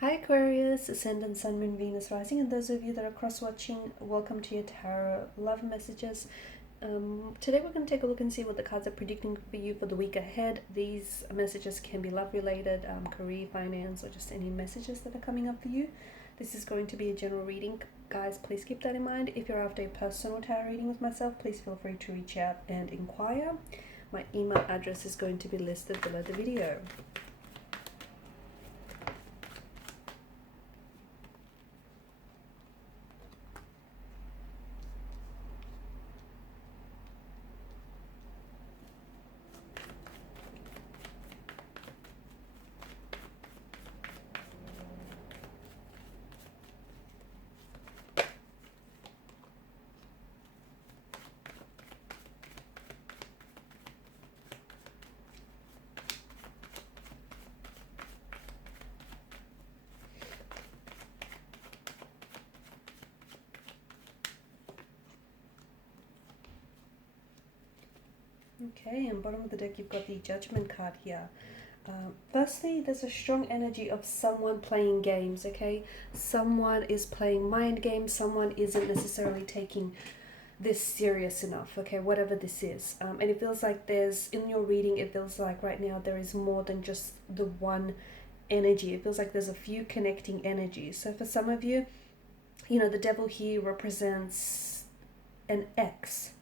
Hi Aquarius, Ascendant, Sun, Moon, Venus, Rising, and those of you that are cross-watching, welcome to your Tarot Love Messages. Today we're going to take a look and see what the cards are predicting for you for the week ahead. These messages can be love-related, career, finance, or just any messages that are coming up for you. This is going to be a general reading. Guys, please keep that in mind. If you're after a personal tarot reading with myself, please feel free to reach out and inquire. My email address is going to be listed below the video. Okay, and bottom of the deck you've got the Judgment card here. Firstly, there's a strong energy of someone playing games, okay? Someone is playing mind games, someone isn't necessarily taking this serious enough, okay, whatever this is. And it feels like there's, in your reading, it feels like right now there is more than just the one energy. It feels like there's a few connecting energies. So for some of you, you know, the devil here represents an ex.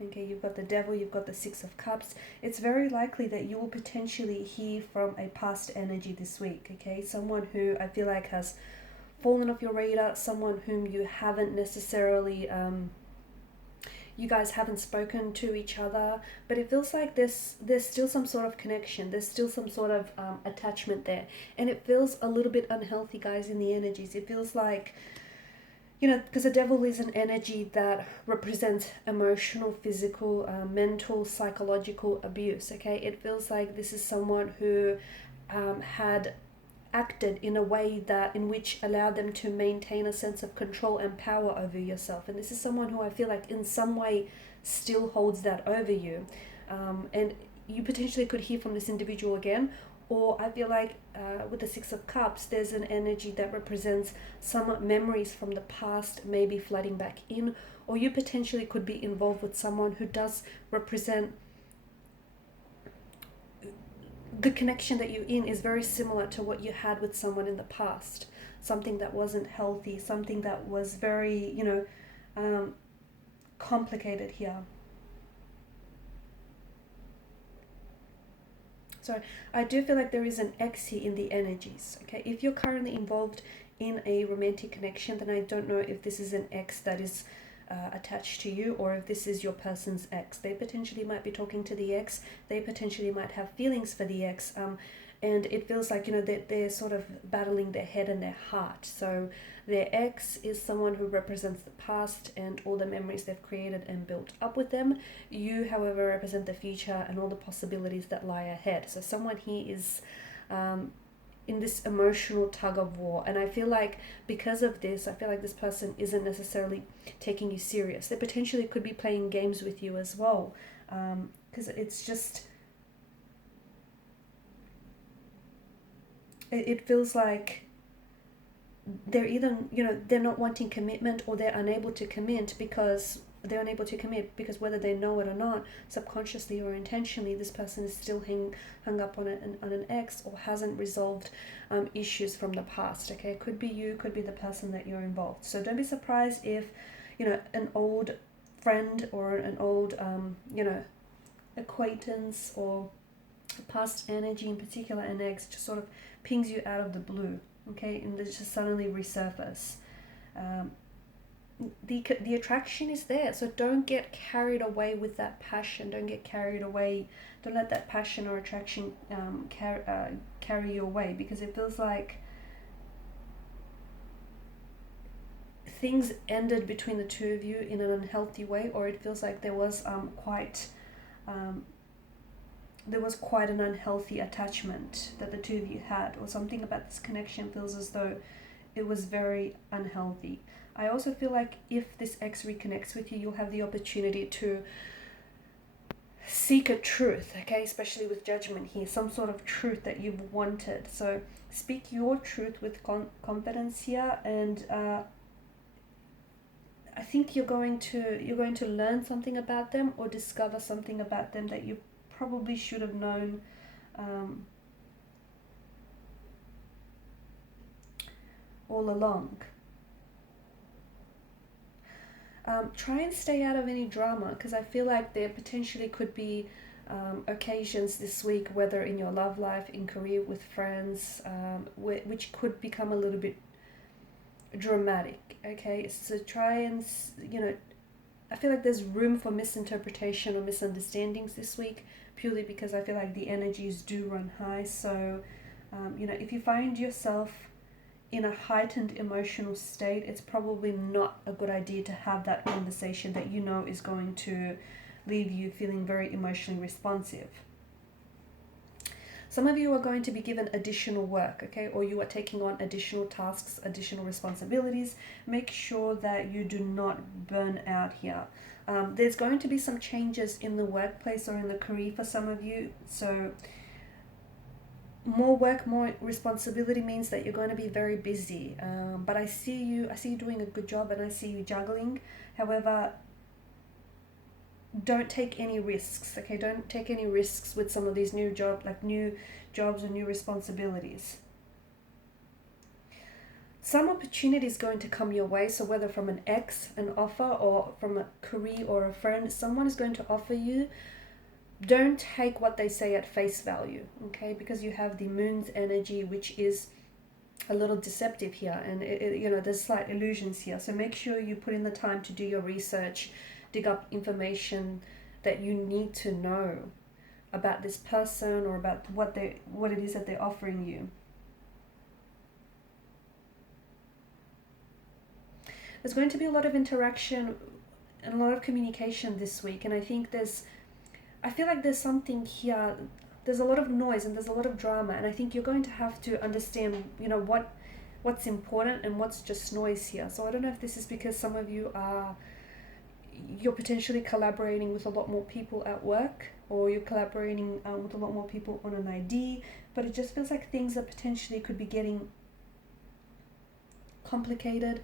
Okay, you've got the devil, you've got the Six of Cups. It's very likely that you will potentially hear from a past energy this week, okay? Someone who I feel like has fallen off your radar, someone whom you haven't necessarily, you guys haven't spoken to each other, but it feels like there's still some sort of connection, there's still some sort of attachment there. And it feels a little bit unhealthy, guys, in the energies. It feels like, you know, because the devil is an energy that represents emotional, physical, mental, psychological abuse, okay? It feels like this is someone who had acted in a way that in which allowed them to maintain a sense of control and power over yourself. And this is someone who I feel like in some way still holds that over you. And you potentially could hear from this individual again, or I feel like with the Six of Cups, there's an energy that represents some memories from the past, maybe flooding back in, or you potentially could be involved with someone who does represent the connection that you're in is very similar to what you had with someone in the past. Something that wasn't healthy, something that was very, you know, complicated here. So I do feel like there is an ex here in the energies, okay? If you're currently involved in a romantic connection, then I don't know if this is an ex that is attached to you, or if this is your person's ex. They potentially might be talking to the ex, they potentially might have feelings for the ex, and it feels like, you know, they're sort of battling their head and their heart. So their ex is someone who represents the past and all the memories they've created and built up with them. You, however, represent the future and all the possibilities that lie ahead. So someone here is in this emotional tug of war, and I feel like because of this, I feel like this person isn't necessarily taking you serious. They potentially could be playing games with you as well, because it's just, it feels like they're either, you know, they're not wanting commitment, or they're unable to commit because whether they know it or not, subconsciously or intentionally, this person is still hung up on an ex, or hasn't resolved issues from the past, okay? Could be you, could be the person that you're involved. So don't be surprised if, you know, an old friend or an old, you know, acquaintance, or past energy, in particular an ex, just sort of pings you out of the blue, okay, and they just suddenly resurface. The attraction is there, so don't get carried away with that passion. Don't get carried away. Don't let that passion or attraction carry you away, because it feels like things ended between the two of you in an unhealthy way, or it feels like there was quite an unhealthy attachment that the two of you had, or something about this connection feels as though it was very unhealthy. I also feel like if this ex reconnects with you, you'll have the opportunity to seek a truth, okay, especially with judgment here, some sort of truth that you've wanted. So speak your truth with confidence here, and I think you're going to learn something about them or discover something about them that you probably should have known all along. Try and stay out of any drama, because I feel like there potentially could be occasions this week, whether in your love life, in career, with friends, which could become a little bit dramatic. Okay, so try and, I feel like there's room for misinterpretation or misunderstandings this week, purely because I feel like the energies do run high. So if you find yourself in a heightened emotional state, it's probably not a good idea to have that conversation that is going to leave you feeling very emotionally responsive. Some of you are going to be given additional work, okay, or you are taking on additional tasks, additional responsibilities. Make sure that you do not burn out here. There's going to be some changes in the workplace or in the career for some of you. So more work, more responsibility means that you're going to be very busy. But I see you doing a good job, and I see you juggling. However, don't take any risks, okay? Don't take any risks with some of these new jobs or new responsibilities. Some opportunity is going to come your way, so whether from an ex, an offer, or from a career or a friend, someone is going to offer you. Don't take what they say at face value, okay? Because you have the moon's energy, which is a little deceptive here, and there's slight illusions here. So make sure you put in the time to do your research, dig up information that you need to know about this person or about what it is that they're offering you. There's going to be a lot of interaction and a lot of communication this week, and I feel like there's something here. There's a lot of noise and there's a lot of drama, and I think you're going to have to understand, what's important and what's just noise here. So I don't know if this is because some of you're potentially collaborating with a lot more people at work, or you're collaborating with a lot more people on an idea, but it just feels like things are potentially could be getting complicated.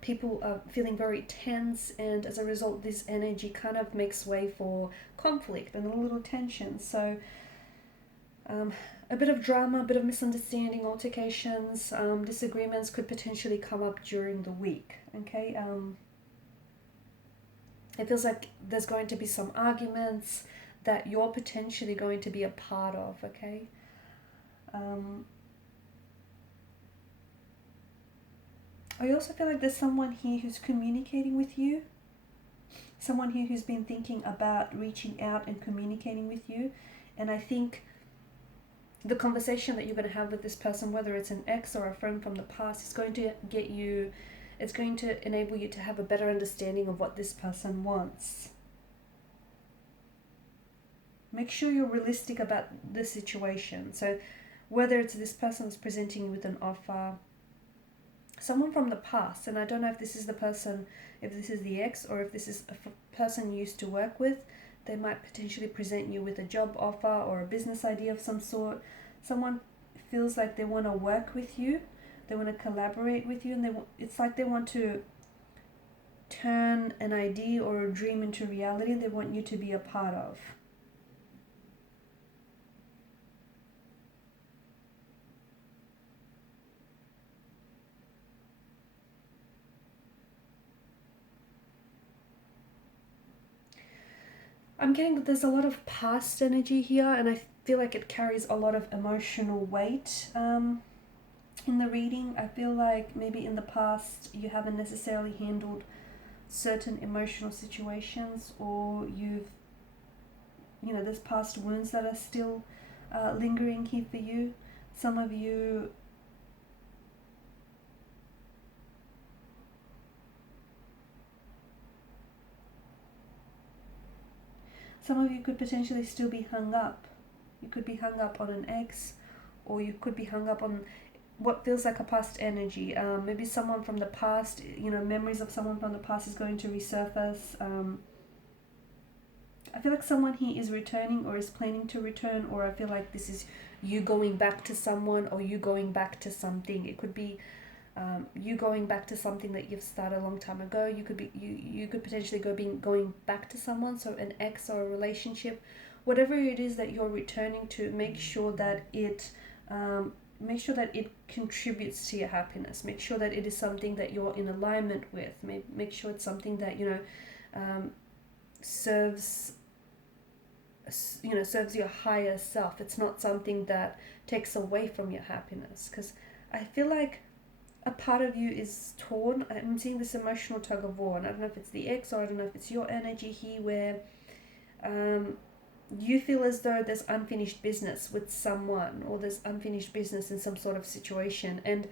People are feeling very tense, and as a result this energy kind of makes way for conflict and a little tension. So a bit of drama, a bit of misunderstanding, altercations, disagreements could potentially come up during the week, okay? It feels like there's going to be some arguments that you're potentially going to be a part of, okay? I also feel like there's someone here who's communicating with you, someone here who's been thinking about reaching out and communicating with you, and I think the conversation that you're going to have with this person, whether it's an ex or a friend from the past, is going to it's going to enable you to have a better understanding of what this person wants. Make sure you're realistic about the situation. So whether it's this person is presenting you with an offer, someone from the past, and I don't know if this is the person, if this is the ex, or if this is a person you used to work with, they might potentially present you with a job offer or a business idea of some sort. Someone feels like they want to work with you, they want to collaborate with you, and it's like they want to turn an idea or a dream into reality. They want you to be a part of. I'm getting that there's a lot of past energy here, and I feel like it carries a lot of emotional weight in the reading. I feel like maybe in the past you haven't necessarily handled certain emotional situations, or there's past wounds that are still lingering here for you. Some of you could potentially still be hung up. You could be hung up on an ex, or you could be hung up on what feels like a past energy. Maybe someone from the past, memories of someone from the past is going to resurface. I feel like someone here is returning or is planning to return, or I feel like this is you going back to someone or you going back to something. It could be you going back to something that you've started a long time ago. You could be you could potentially going back to someone, so an ex or a relationship, whatever it is that you're returning to. Make sure that it contributes to your happiness. Make sure that it is something that you're in alignment with. Make sure it's something that serves serves your higher self. It's not something that takes away from your happiness, because I feel like a part of you is torn. I'm seeing this emotional tug of war, and I don't know if it's the ex or I don't know if it's your energy here, where you feel as though there's unfinished business with someone, or there's unfinished business in some sort of situation, and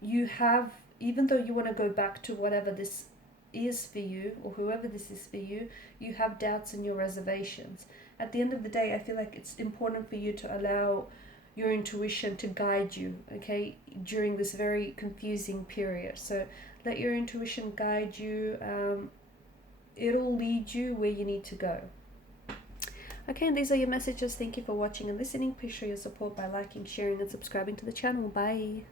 you have, even though you want to go back to whatever this is for you, or whoever this is for you, you have doubts and your reservations. At the end of the day, I feel like it's important for you to allow your intuition to guide you, okay, during this very confusing period. So let your intuition guide you. It'll lead you where you need to go. Okay, and these are your messages. Thank you for watching and listening. Please show your support by liking, sharing, and subscribing to the channel. Bye.